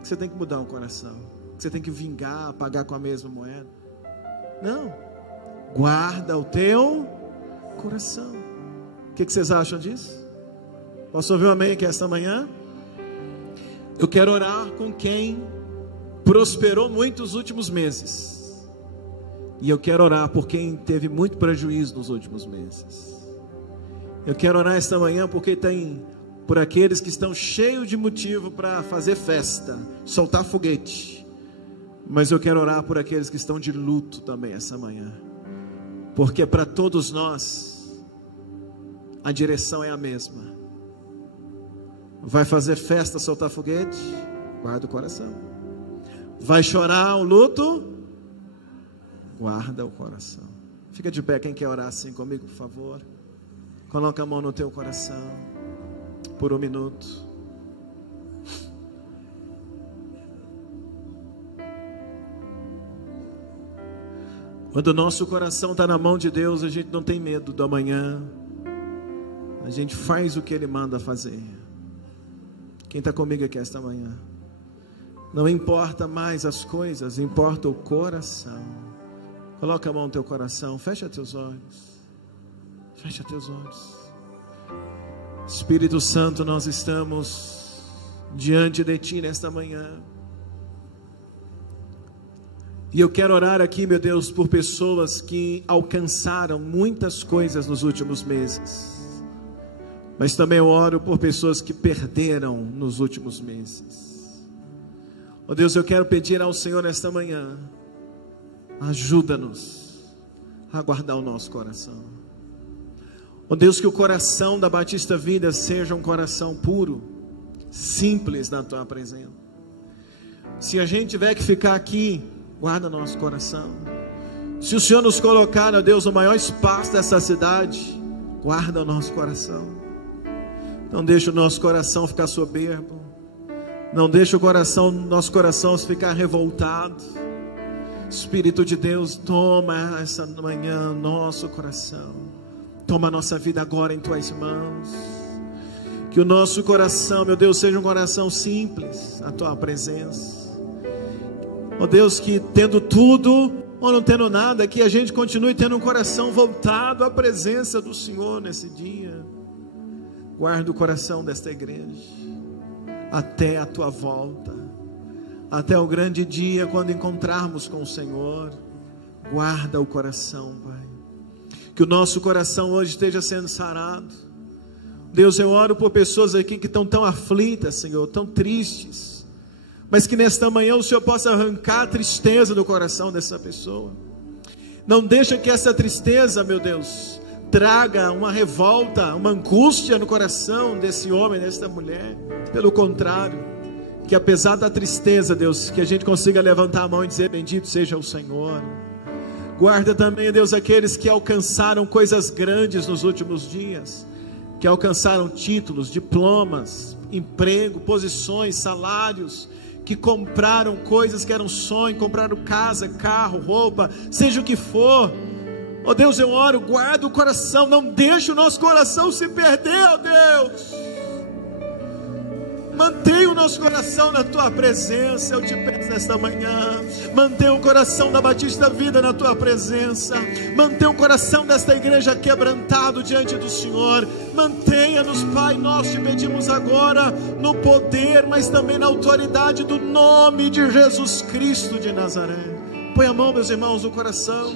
que você tem que mudar o coração, que você tem que vingar, pagar com a mesma moeda. Não. Guarda o teu coração. O que vocês acham disso? Posso ouvir um amém aqui esta manhã? Eu quero orar com quem prosperou muito nos últimos meses. E eu quero orar por quem teve muito prejuízo nos últimos meses. Eu quero orar esta manhã porque por aqueles que estão cheios de motivo para fazer festa, soltar foguete. Mas eu quero orar por aqueles que estão de luto também essa manhã. Porque para todos nós, a direção é a mesma. Vai fazer festa, soltar foguete? Guarda o coração. Vai chorar o luto? Guarda o coração. Fica de pé quem quer orar assim comigo, por favor. Coloca a mão no teu coração por 1 minuto. Quando o nosso coração está na mão de Deus, a gente não tem medo do amanhã. A gente faz o que Ele manda fazer. Quem está comigo aqui esta manhã? Não importa mais as coisas, importa o coração. Coloca a mão no teu coração, fecha teus olhos. Fecha teus olhos. Espírito Santo, nós estamos diante de Ti nesta manhã. E eu quero orar aqui, meu Deus, por pessoas que alcançaram muitas coisas nos últimos meses. Mas também eu oro por pessoas que perderam nos últimos meses. Ó Deus, eu quero pedir ao Senhor nesta manhã, ajuda-nos a guardar o nosso coração. Ó Deus, que o coração da Batista Vida seja um coração puro, simples na Tua presença. Se a gente tiver que ficar aqui, guarda nosso coração. Se o Senhor nos colocar, ó Deus, no maior espaço dessa cidade, guarda o nosso coração. Não deixa o nosso coração ficar soberbo. Não deixa nosso coração ficar revoltado. Espírito de Deus, toma essa manhã nosso coração. Toma a nossa vida agora em Tuas mãos. Que o nosso coração, meu Deus, seja um coração simples à Tua presença. Ó Deus, que tendo tudo ou não tendo nada, que a gente continue tendo um coração voltado à presença do Senhor nesse dia. Guarda o coração desta igreja até a tua volta, até o grande dia quando encontrarmos com o Senhor. Guarda o coração, Pai. Que o nosso coração hoje esteja sendo sarado. Deus, eu oro por pessoas aqui que estão tão aflitas, Senhor, tão tristes, mas que nesta manhã o Senhor possa arrancar a tristeza do coração dessa pessoa. Não deixa que essa tristeza, meu Deus, traga uma revolta, uma angústia no coração desse homem, desta mulher. Pelo contrário, que apesar da tristeza, Deus, que a gente consiga levantar a mão e dizer: bendito seja o Senhor. Guarda também, Deus, aqueles que alcançaram coisas grandes nos últimos dias, que alcançaram títulos, diplomas, emprego, posições, salários, que compraram coisas que eram sonho, compraram casa, carro, roupa, seja o que for. Ó Deus, eu oro, guarda o coração, não deixe o nosso coração se perder, ó Deus. Mantenha o nosso coração na tua presença, eu te peço nesta manhã. Mantenha o coração da Batista Vida na tua presença. Mantenha o coração desta igreja quebrantado diante do Senhor. Mantenha-nos, Pai, nós te pedimos agora, no poder, mas também na autoridade do nome de Jesus Cristo de Nazaré. Põe a mão, meus irmãos, no coração.